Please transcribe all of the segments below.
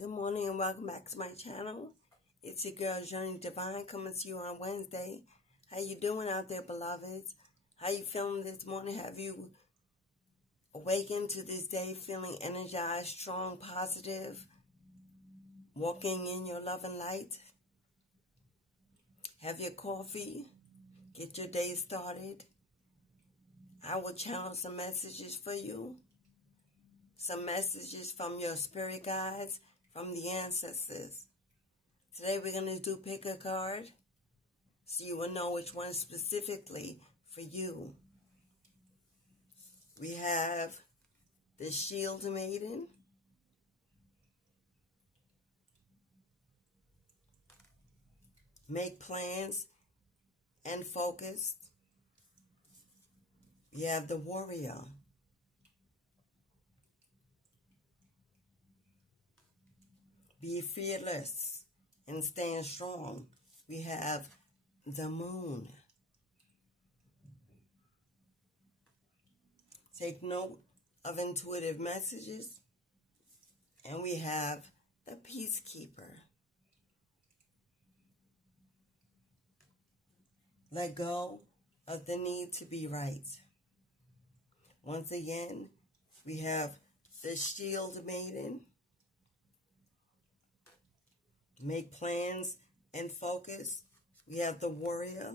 Good morning and welcome back to my channel. It's your girl, Journey Divine, coming to you on Wednesday. How you doing out there, beloveds? How you feeling this morning? Have you awakened to this day feeling energized, strong, positive, walking in your love and light? Have your coffee. Get your day started. I will channel some messages for you. Some messages from your spirit guides, from the ancestors. Today we're going to do pick a card so you will know which one specifically for you. We have the Shield Maiden, make plans and focus. We have the Warrior, be fearless and stand strong. We have the Moon. Take note of intuitive messages. And we have the Peacekeeper. Let go of the need to be right. Once again, we have the Shield Maiden, make plans and focus. We have the Warrior,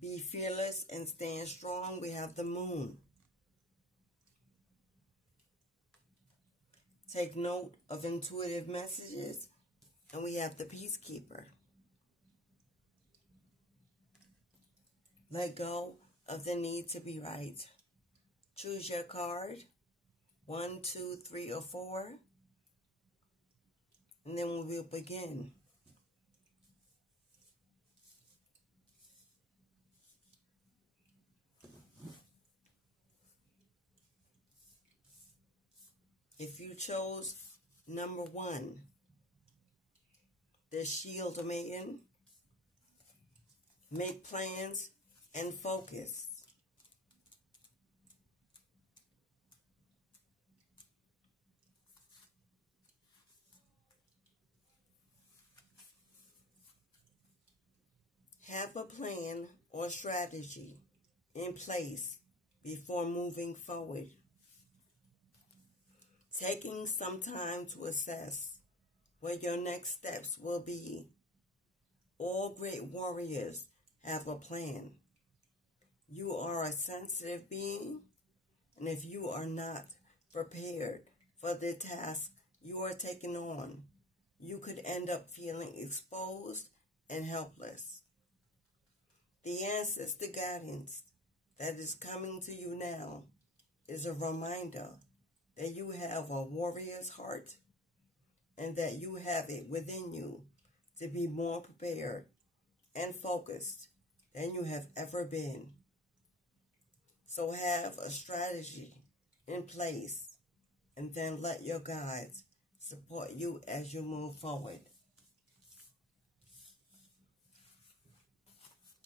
be fearless and stand strong. We have the Moon. Take note of intuitive messages. And we have the Peacekeeper. Let go of the need to be right. Choose your card. 1, 2, 3, or 4. And then we will begin. If you chose number 1, the Shield Maiden, make plans and focus. Have a plan or strategy in place before moving forward. Taking some time to assess what your next steps will be. All great warriors have a plan. You are a sensitive being, and if you are not prepared for the task you are taking on, you could end up feeling exposed and helpless. The ancestor guidance that is coming to you now is a reminder that you have a warrior's heart and that you have it within you to be more prepared and focused than you have ever been. So have a strategy in place and then let your guides support you as you move forward.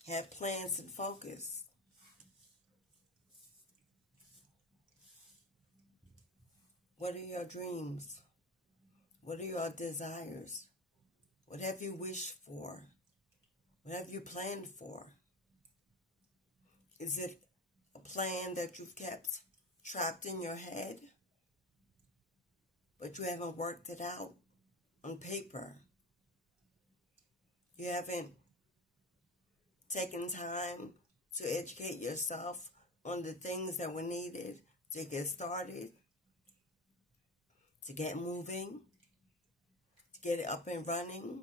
Have plans and focus. What are your dreams? What are your desires? What have you wished for? What have you planned for? Is it a plan that you've kept trapped in your head, but you haven't worked it out on paper? You haven't taken time to educate yourself on the things that were needed to get started, to get moving, to get it up and running,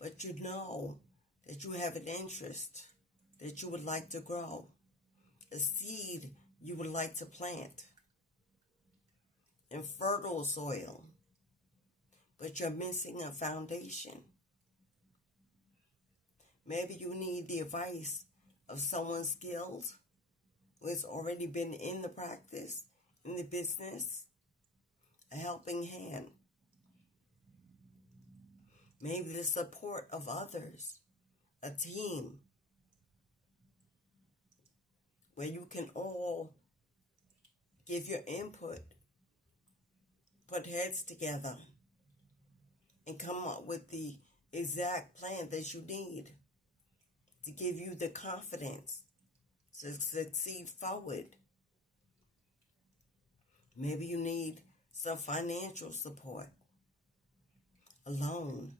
but you know that you have an interest that you would like to grow, a seed you would like to plant in fertile soil, but you're missing a foundation. Maybe you need the advice of someone skilled who has already been in the practice, in the business, a helping hand. Maybe the support of others, a team, where you can all give your input put heads together and come up with the exact plan that you need to give you the confidence to succeed forward. Maybe you need some financial support, a loan,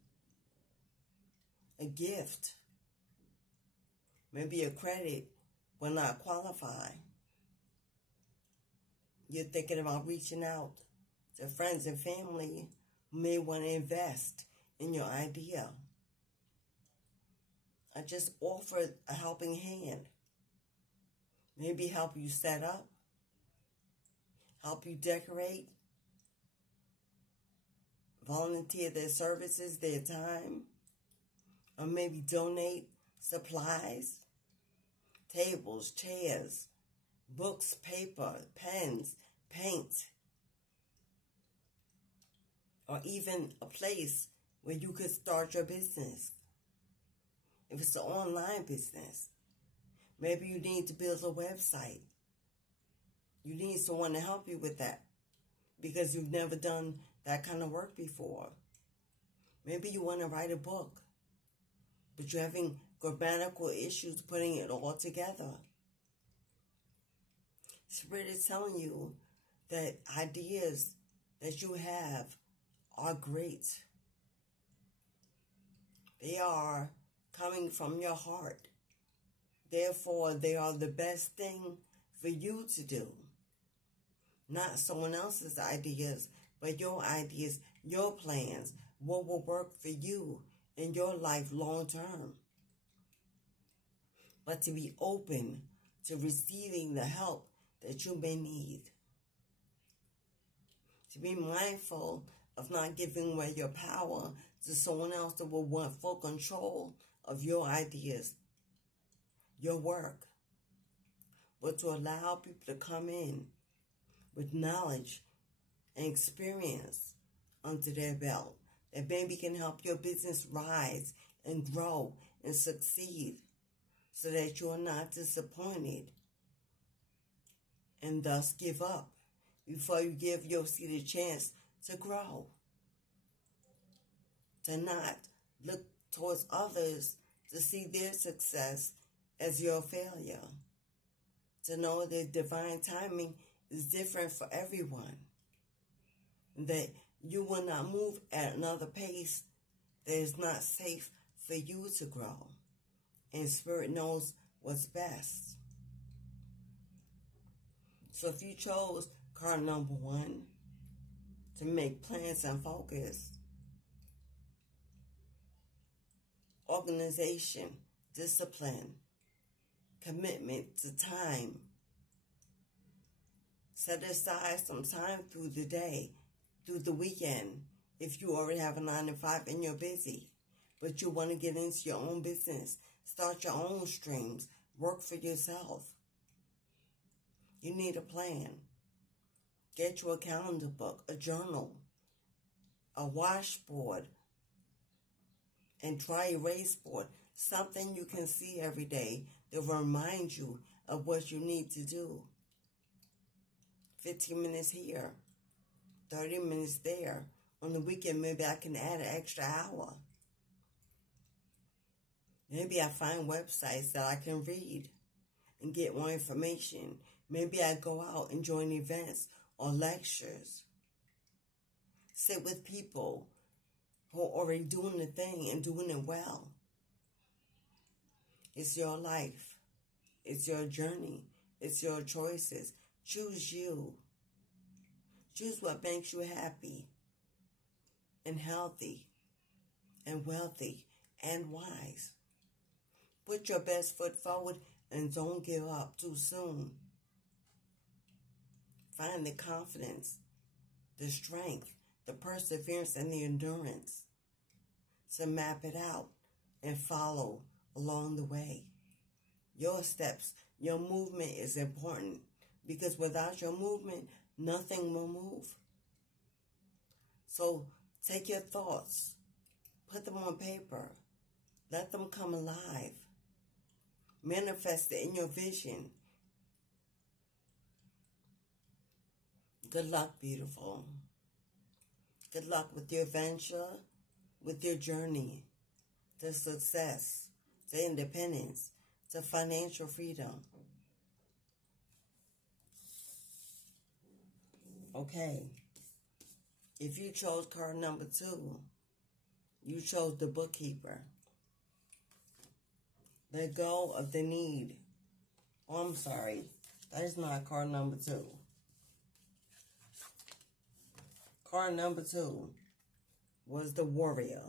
a gift, maybe a credit will not qualify. You're thinking about reaching out to friends and family who may want to invest in your idea. I just offered a helping hand. Maybe help you set up, help you decorate, volunteer their services, their time, or maybe donate supplies, tables, chairs, books, paper, pens, paint, or even a place where you could start your business. If it's an online business, maybe you need to build a website. You need someone to help you with that because you've never done that kind of work before. Maybe you want to write a book, but you're having grammatical issues putting it all together. Spirit is telling you that ideas that you have are great. They are coming from your heart. Therefore, they are the best thing for you to do. Not someone else's ideas, but your ideas, your plans, what will work for you in your life long term. But to be open to receiving the help that you may need. To be mindful of not giving away your power to someone else that will want full control of your ideas, your work, but to allow people to come in with knowledge and experience under their belt that maybe can help your business rise and grow and succeed so that you are not disappointed and thus give up before you give your seed a chance to grow. To not look towards others to see their success as your failure. To know that divine timing is different for everyone. That you will not move at another pace that is not safe for you to grow. And Spirit knows what's best. So if you chose card number 1, to make plans and focus, organization, discipline, commitment to time. Set aside some time through the day, through the weekend, if you already have a 9 to 5 and you're busy, but you want to get into your own business, start your own streams, work for yourself. You need a plan. Get you a calendar book, a journal, a washboard, and dry erase board, something you can see every day that will remind you of what you need to do. 15 minutes here, 30 minutes there. On the weekend, maybe I can add an extra hour. Maybe I find websites that I can read and get more information. Maybe I go out and join events or lectures. Sit with people who are already doing the thing and doing it well. It's your life. It's your journey. It's your choices. Choose you. Choose what makes you happy and healthy and wealthy and wise. Put your best foot forward and don't give up too soon. Find the confidence, the strength, the perseverance, and the endurance to map it out and follow along the way. Your steps, your movement is important because without your movement, nothing will move. So take your thoughts, put them on paper, let them come alive. Manifest it in your vision. Good luck, beautiful. Good luck with your venture, with your journey to success, to independence, to financial freedom. Okay. If you chose card number 2, you chose the bookkeeper. Let go of the need. Oh, I'm sorry. That is not card number 2. Card number 2 was the warrior.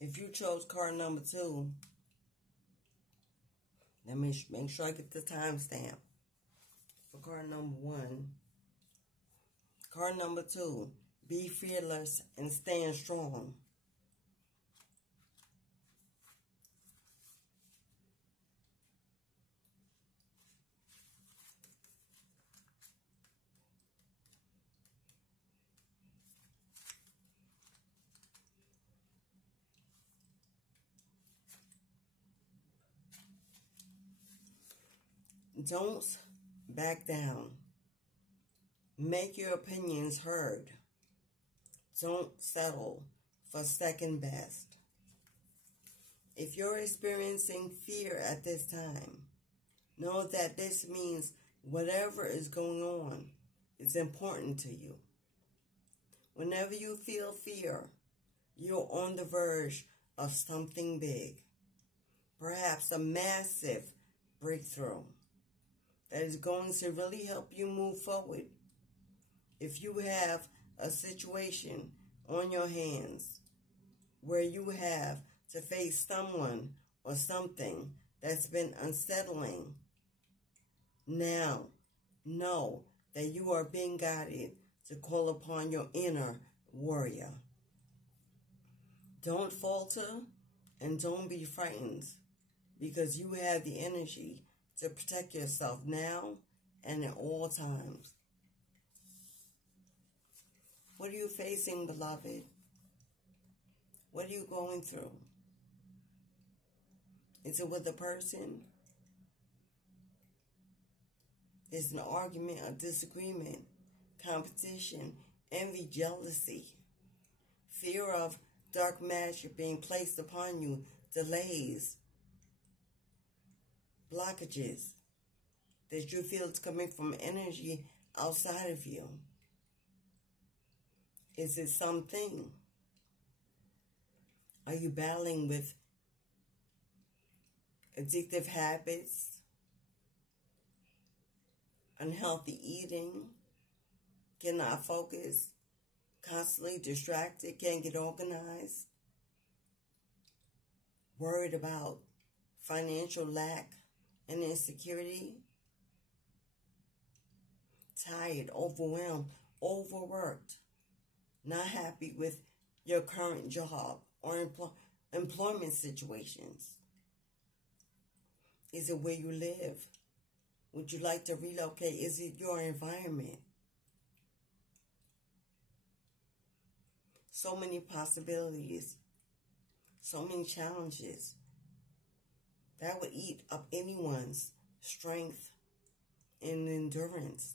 If you chose card number 2, let me make sure I get the timestamp for card number 1. Card number 2, be fearless and stand strong. Don't back down. Make your opinions heard. Don't settle for second best. If you're experiencing fear at this time, know that this means whatever is going on is important to you. Whenever you feel fear, you're on the verge of something big. Perhaps a massive breakthrough that is going to really help you move forward. If you have a situation on your hands where you have to face someone or something that's been unsettling, now know that you are being guided to call upon your inner warrior. Don't falter and don't be frightened, because you have the energy to protect yourself now and at all times. What are you facing, beloved? What are you going through? Is it with a person? Is it an argument, a disagreement, competition, envy, jealousy, fear of dark magic being placed upon you, delays, blockages that you feel is coming from energy outside of you? Is it something? Are you battling with addictive habits, unhealthy eating, cannot focus, constantly distracted, can't get organized, worried about financial lack and insecurity, tired, overwhelmed, overworked, not happy with your current job or employment situations? Is it where you live? Would you like to relocate? Is it your environment? So many possibilities, so many challenges that would eat up anyone's strength and endurance.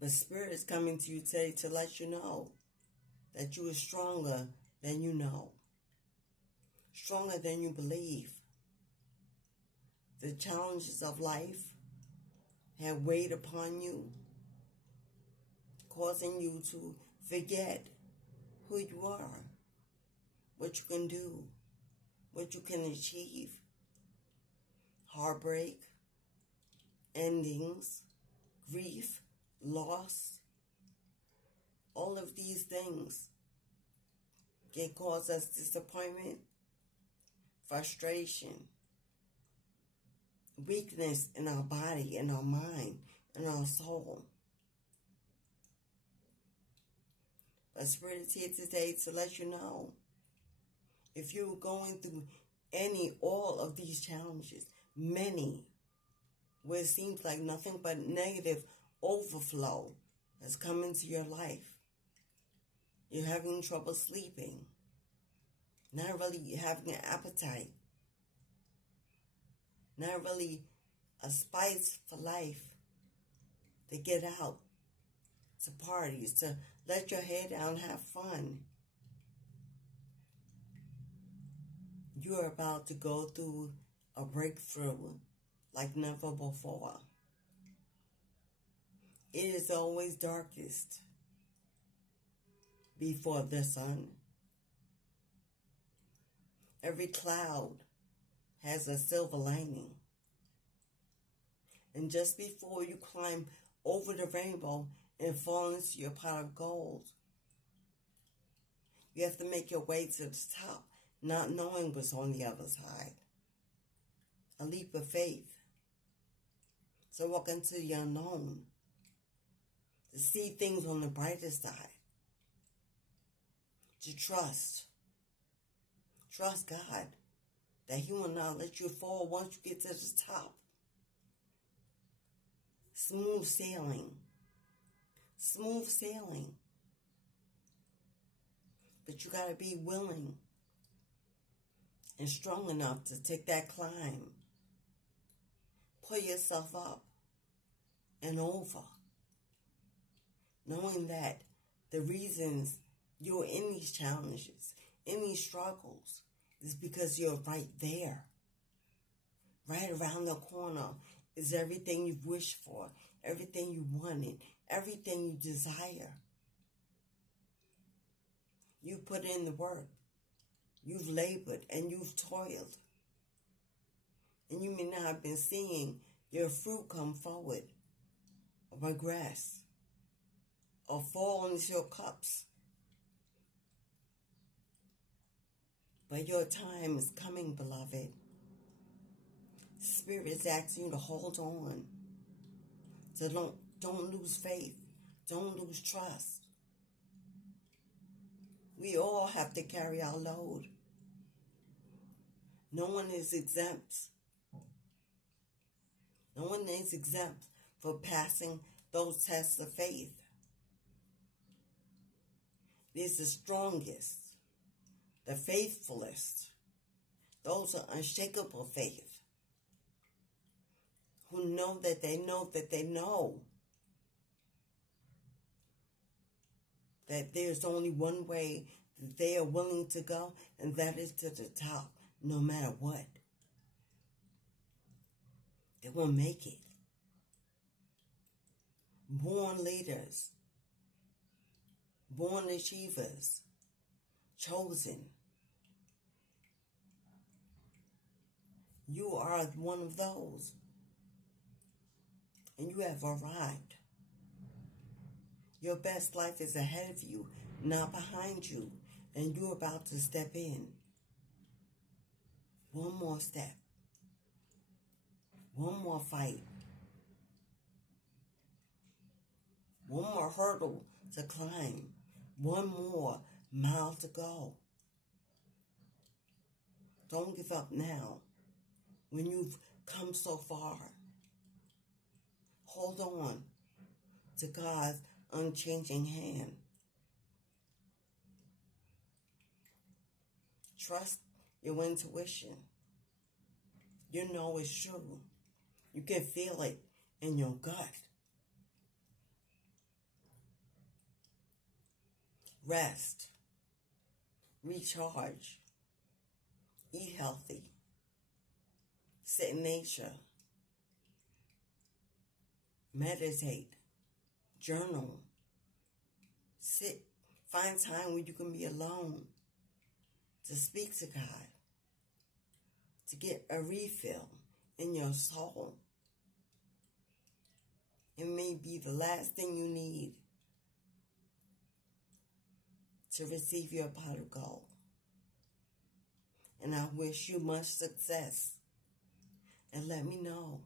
But Spirit is coming to you today to let you know that you are stronger than you know, stronger than you believe. The challenges of life have weighed upon you, causing you to forget who you are, what you can do, what you can achieve. Heartbreak, endings, grief, loss, all of these things can cause us disappointment, frustration, weakness in our body, in our mind, in our soul. But Spirit is here today to let you know, if you're going through all of these challenges, many, where it seems like nothing but negative overflow has come into your life. You're having trouble sleeping, not really having an appetite, not really a spice for life to get out to parties, to let your hair down and have fun. You're about to go through a breakthrough like never before. It is always darkest before the sun. Every cloud has a silver lining. And just before you climb over the rainbow and fall into your pot of gold, you have to make your way to the top, not knowing what's on the other side. A leap of faith. So walk into the unknown, to see things on the brighter side, to trust God, that He will not let you fall once you get to the top. Smooth sailing. Smooth sailing. But you got to be willing and strong enough to take that climb. Pull yourself up and over. Knowing that the reasons you're in these challenges, in these struggles, is because you're right there. Right around the corner is everything you've wished for, everything you wanted, everything you desire. You've put in the work. You've labored and you've toiled. And you may not have been seeing your fruit come forward, or progress, or fall into your cups. But your time is coming, beloved. Spirit is asking you to hold on. So don't lose faith. Don't lose trust. We all have to carry our load. No one is exempt. No one is exempt for passing those tests of faith. It is the strongest, the faithfulest, those are unshakable faith, who know that they know that they know that there's only one way that they are willing to go, and that is to the top, no matter what. They will make it. Born leaders, born achievers, chosen. You are one of those. And you have arrived. Your best life is ahead of you, not behind you. And you're about to step in. One more step. One more fight. One more hurdle to climb. One more mile to go. Don't give up now when you've come so far. Hold on to God's unchanging hand. Trust your intuition. You know it's true. You can feel it in your gut. Rest. Recharge. Eat healthy. Sit in nature. Meditate. Journal. Sit. Find time when you can be alone to speak to God, to get a refill in your soul. It may be the last thing you need to receive your pot of gold. And I wish you much success. And let me know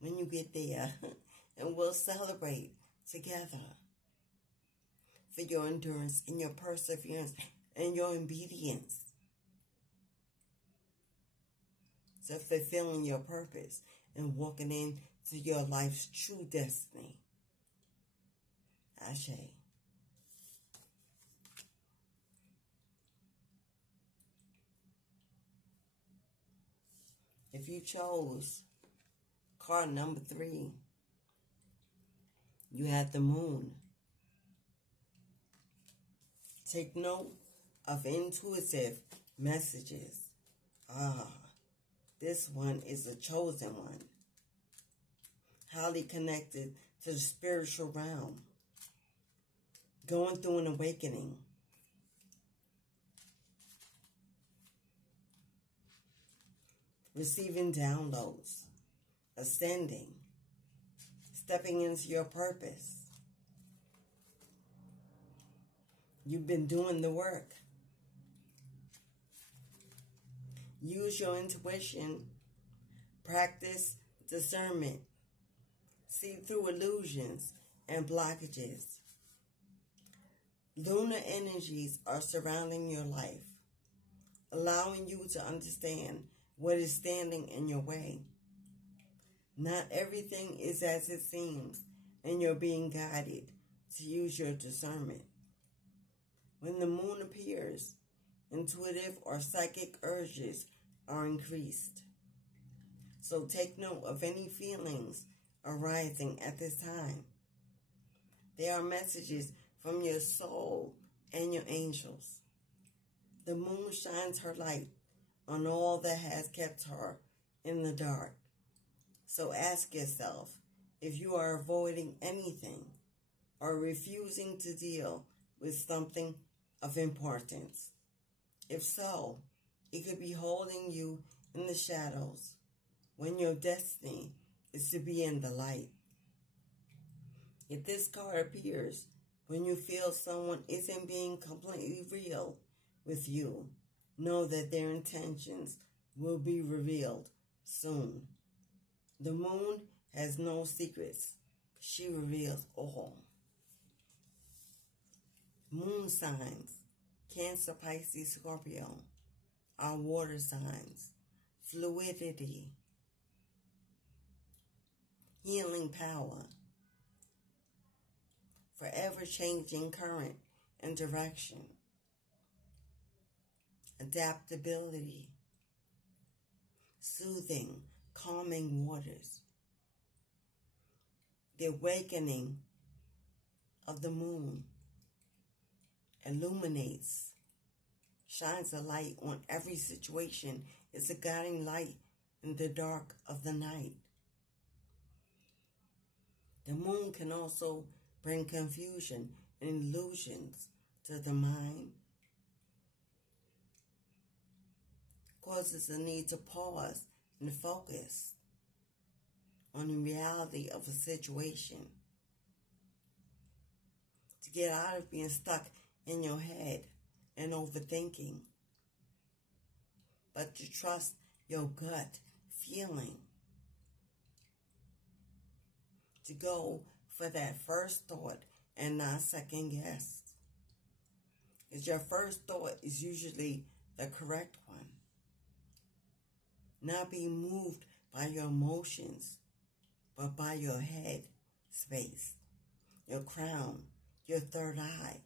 when you get there, and we'll celebrate together for your endurance and your perseverance and your obedience. So fulfilling your purpose and walking into your life's true destiny. Ashe. If you chose card number 3, You have the moon. Take note of intuitive messages. This one is a chosen one. Highly connected to the spiritual realm. Going through an awakening. Receiving downloads. Ascending. Stepping into your purpose. You've been doing the work. Use your intuition. Practice discernment. See through illusions and blockages. Lunar energies are surrounding your life, allowing you to understand what is standing in your way. Not everything is as it seems, and you're being guided to use your discernment. When the moon appears, intuitive or psychic urges are increased. So take note of any feelings arising at this time. They are messages from your soul and your angels. The moon shines her light on all that has kept her in the dark. So ask yourself if you are avoiding anything or refusing to deal with something of importance. If so, it could be holding you in the shadows when your destiny is to be in the light. If this card appears when you feel someone isn't being completely real with you, know that their intentions will be revealed soon. The moon has no secrets. She reveals all. Moon signs, Cancer, Pisces, Scorpio, are water signs. Fluidity, healing power, forever changing current and direction, adaptability, soothing, calming waters, the awakening of the moon illuminates, shines a light on every situation. It's a guiding light in the dark of the night. The moon can also bring confusion and illusions to the mind, causes the need to pause and focus on the reality of a situation, to get out of being stuck in your head and overthinking, but to trust your gut feeling, to go for that first thought and not second guess. Because your first thought is usually the correct one. Not being moved by your emotions, but by your head space, your crown, your third eye.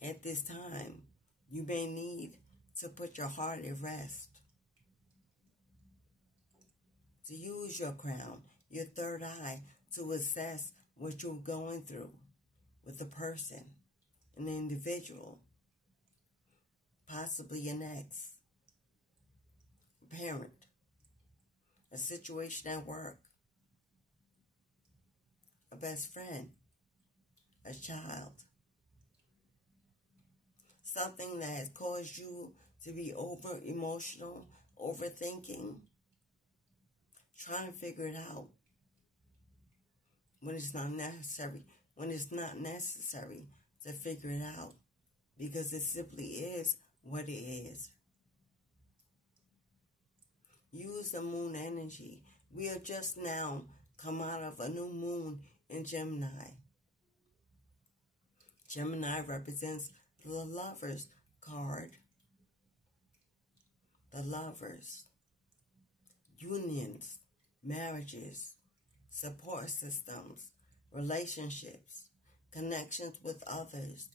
At this time, you may need to put your heart at rest, to use your crown, your third eye, to assess what you're going through with a person, an individual, possibly an ex, a parent, a situation at work, a best friend, a child. Something that has caused you to be over-emotional, overthinking, trying to figure it out when it's not necessary, to figure it out, because it simply is what it is. Use the moon energy. We have just now come out of a new moon in Gemini. Gemini represents the Lovers card. The Lovers. Unions, marriages, support systems, relationships, connections with others,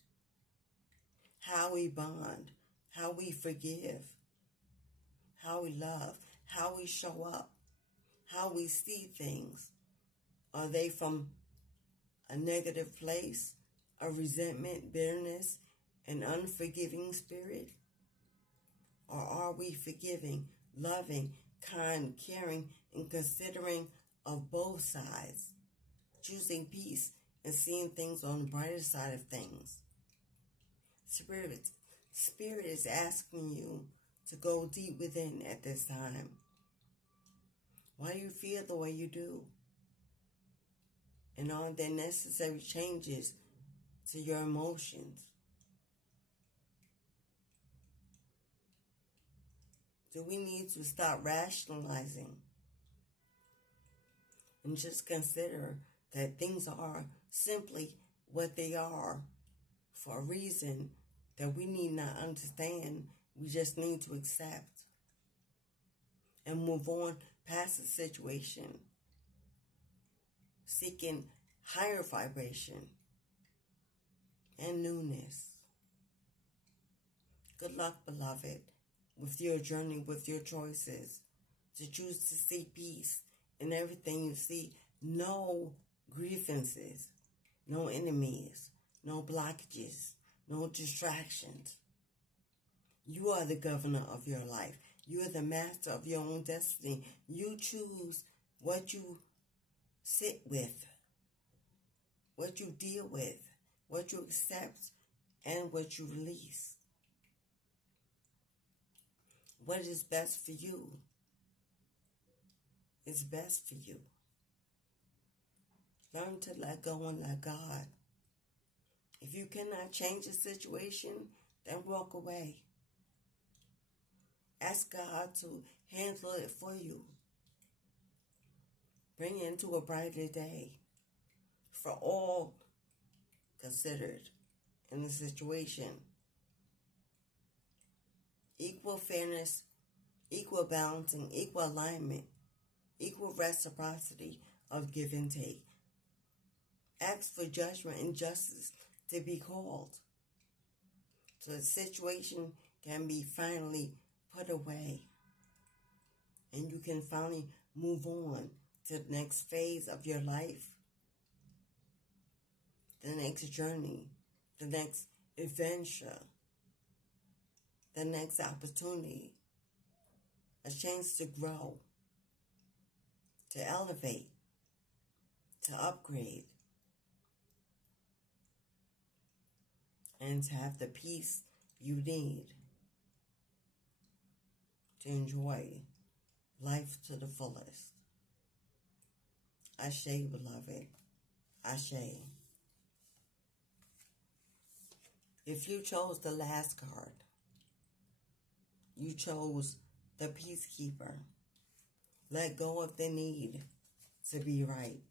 how we bond, how we forgive, how we love, how we show up, how we see things, Are they from a negative place, a resentment, bitterness, an unforgiving spirit? Or are we forgiving, loving, kind, caring, and considering of both sides, choosing peace and seeing things on the brighter side of things? Spirit is asking you to go deep within at this time. Why do you feel the way you do? And are there necessary changes to your emotions? Do we need to stop rationalizing and just consider that things are simply what they are for a reason that we need not understand? We just need to accept and move on past the situation, seeking higher vibration and newness. Good luck, beloved, with your journey, with your choices, to choose to see peace in everything you see. No grievances, no enemies, no blockages, no distractions. You are the governor of your life. You are the master of your own destiny. You choose what you sit with, what you deal with, what you accept, and what you release. What is best for you is best for you. Learn to let go and let God. If you cannot change the situation, then walk away. Ask God to handle it for you. Bring it into a brighter day for all considered in the situation. Equal fairness, equal balancing, equal alignment, equal reciprocity of give and take. Ask for judgment and justice to be called, so the situation can be finally put away and you can finally move on to the next phase of your life, the next journey, the next adventure, the next opportunity, a chance to grow, to elevate, to upgrade, and to have the peace you need to enjoy life to the fullest. Ashe, beloved. Ashe. If you chose the last card, you chose the peacekeeper. Let go of the need to be right.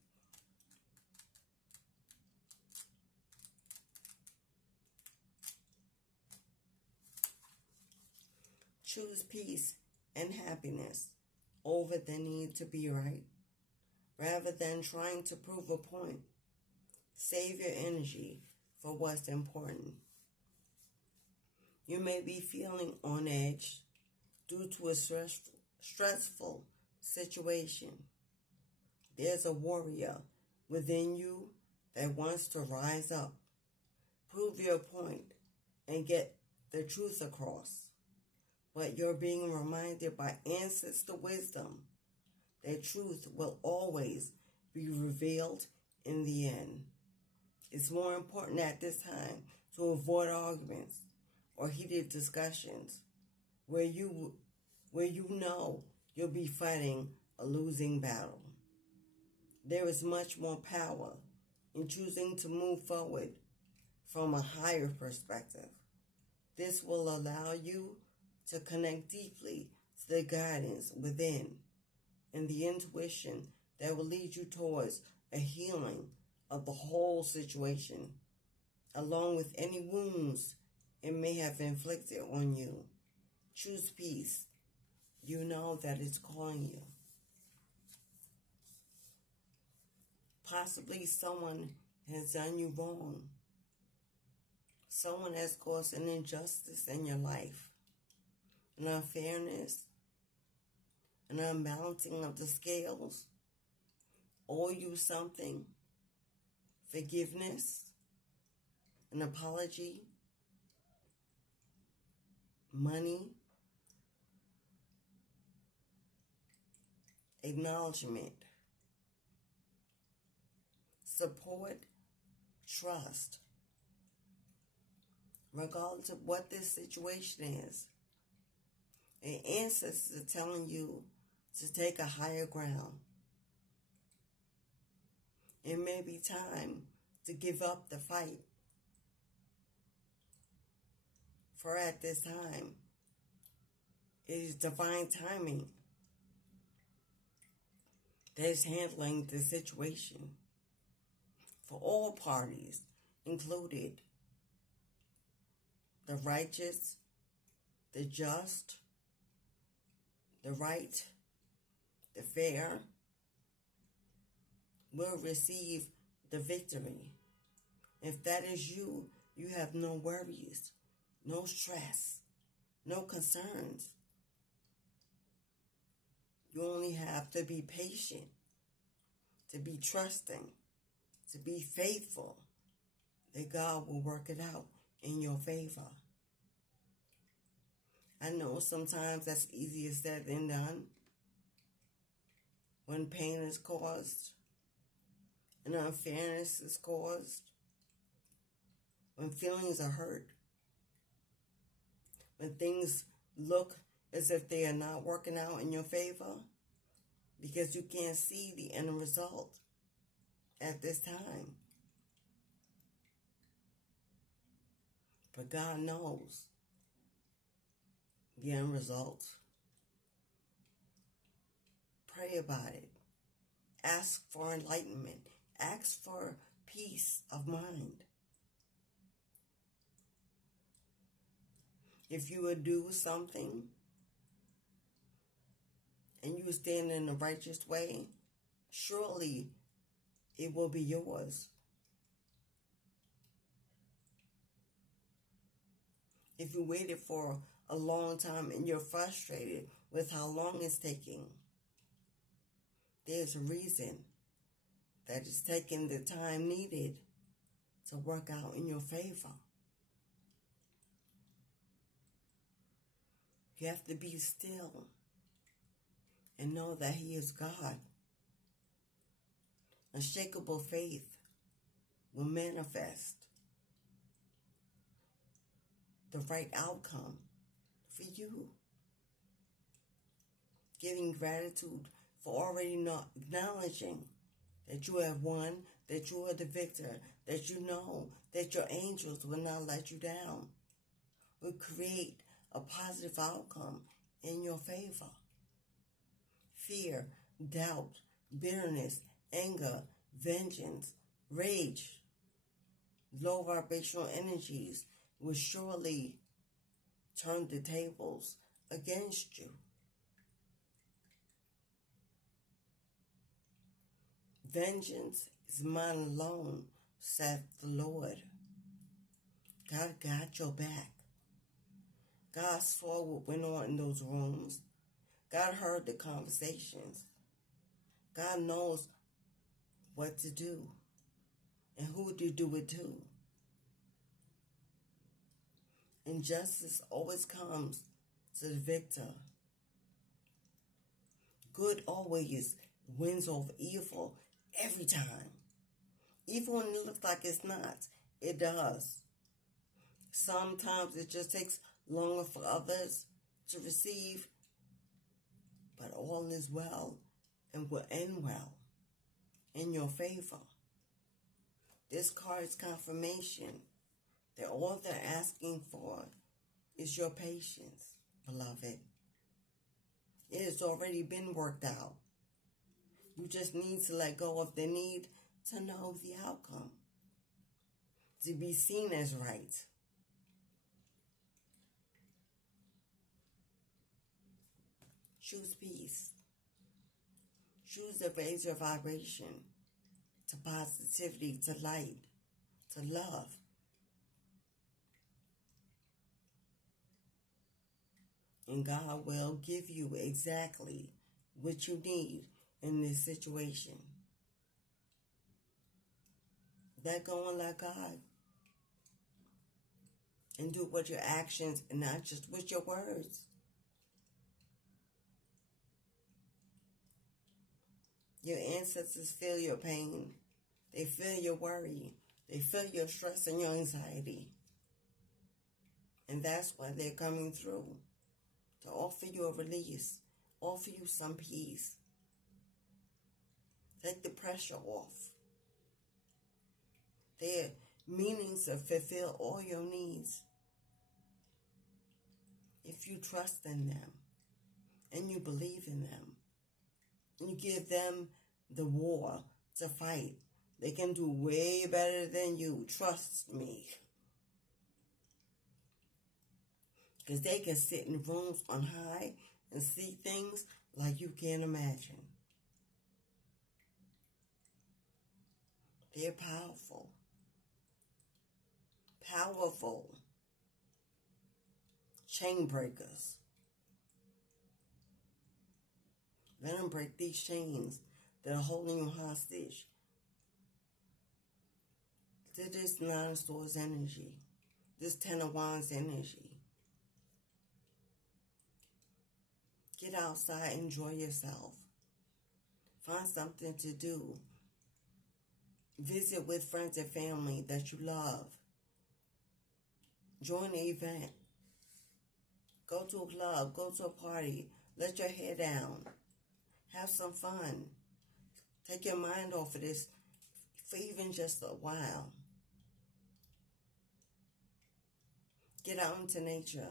Choose peace and happiness over the need to be right. Rather than trying to prove a point, save your energy for what's important. You may be feeling on edge due to a stressful situation. There's a warrior within you that wants to rise up, prove your point, and get the truth across. But you're being reminded by ancestor wisdom that truth will always be revealed in the end. It's more important at this time to avoid arguments or heated discussions where you know you'll be fighting a losing battle. There is much more power in choosing to move forward from a higher perspective. This will allow you to connect deeply to the guidance within and the intuition that will lead you towards a healing of the whole situation, along with any wounds it may have inflicted on you. Choose peace. You know that it's calling you. Possibly someone has done you wrong. Someone has caused an injustice in your life, an unfairness, an unbalancing of the scales, owe you something, forgiveness, an apology, money, acknowledgement, support, trust, regardless of what this situation is. And ancestors are telling you to take a higher ground. It may be time to give up the fight. For at this time, it is divine timing that is handling the situation for all parties, included the righteous, the just, the right, the fair, will receive the victory. If that is you, you have no worries, no stress, no concerns. You only have to be patient, to be trusting, to be faithful, that God will work it out in your favor. I know sometimes that's easier said than done. When pain is caused, and unfairness is caused, when feelings are hurt, when things look as if they are not working out in your favor, because you can't see the end result at this time. But God knows the end result. Pray about it. Ask for enlightenment. Ask for peace of mind. If you would do something and you stand in the righteous way, surely it will be yours. If you waited for a long time and you're frustrated with how long it's taking, there's a reason that it's taking the time needed to work out in your favor. You have to be still and know that He is God. Unshakable faith will manifest the right outcome for you. Giving gratitude for already not acknowledging that you have won, that you are the victor, that you know that your angels will not let you down, will create a positive outcome in your favor. Fear, doubt, bitterness, anger, vengeance, rage, low vibrational energies will surely turn the tables against you. Vengeance is mine alone, saith the Lord. God got your back. God saw what went on in those rooms. God heard the conversations. God knows what to do and who to do it to. And justice always comes to the victor. Good always wins over evil every time. Even when it looks like it's not, it does. Sometimes it just takes longer for others to receive, but all is well and will end well in your favor. This card is confirmation that all they're asking for is your patience, beloved. It has already been worked out. You just need to let go of the need to know the outcome, to be seen as right. Choose peace. Choose to raise your vibration to positivity, to light, to love. And God will give you exactly what you need in this situation. Let go and let God. And do it with your actions and not just with your words. Your ancestors feel your pain. They feel your worry. They feel your stress and your anxiety. And that's why they're coming through. To offer you a release. Offer you some peace. Take the pressure off. Their meanings to fulfill all your needs. If you trust in them and you believe in them, and you give them the war to fight, they can do way better than you. Trust me. Because they can sit in rooms on high and see things like you can't imagine. They're powerful. Powerful. Chain breakers. Let them break these chains that are holding you hostage to this Nine of Swords energy, this Ten of Wands energy. Get outside, enjoy yourself. Find something to do. Visit with friends and family that you love. Join an event. Go to a club. Go to a party. Let your hair down. Have some fun. Take your mind off of this for even just a while. Get out into nature.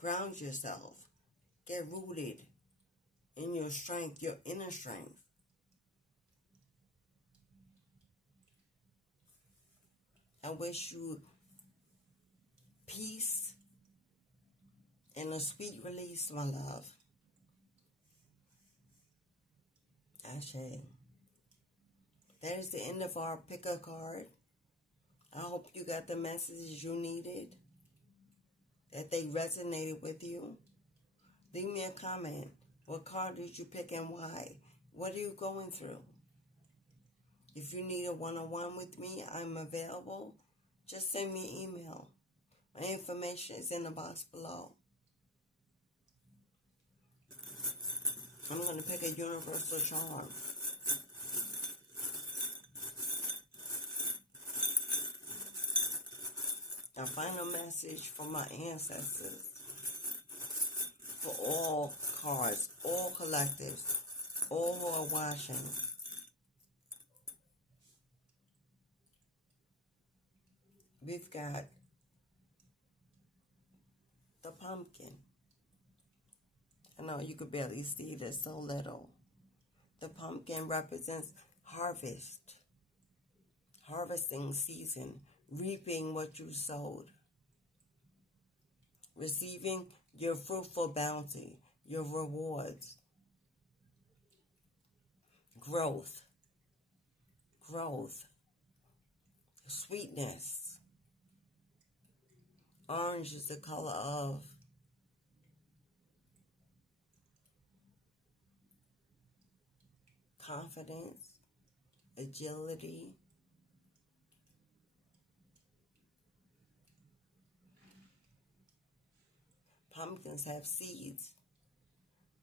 Ground yourself. Get rooted in your strength, your inner strength. I wish you peace and a sweet release, my love. Ashe. That is the end of our pick a card. I hope you got the messages you needed, that they resonated with you. Leave me a comment. What card did you pick and why? What are you going through? If you need a one-on-one with me, I'm available. Just send me an email. My information is in the box below. I'm going to pick a universal charm. A final message from my ancestors. For all cards, all collectives, all who are watching. We've got the pumpkin. I know you could barely see it, it's so little. The pumpkin represents harvest. Harvesting season. Reaping what you sowed. Receiving your fruitful bounty. Your rewards. Growth. Growth. Sweetness. Orange is the color of confidence, agility, pumpkins have seeds.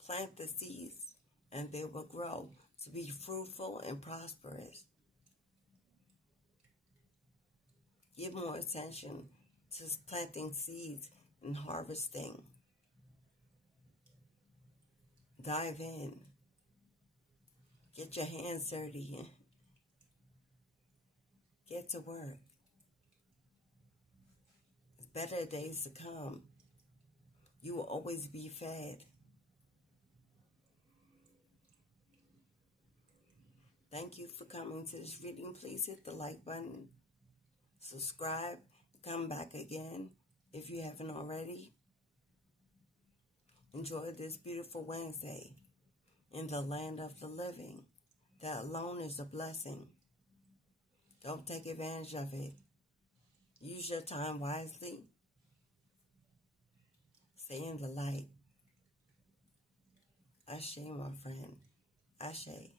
Plant the seeds and they will grow to be fruitful and prosperous. Give more attention to planting seeds and harvesting. Dive in. Get your hands dirty. Get to work. There's better days to come. You will always be fed. Thank you for coming to this reading. Please hit the like button. Subscribe. Come back again if you haven't already. Enjoy this beautiful Wednesday in the land of the living. That alone is a blessing. Don't take advantage of it. Use your time wisely. Stay in the light. Ashe, my friend. Ashe.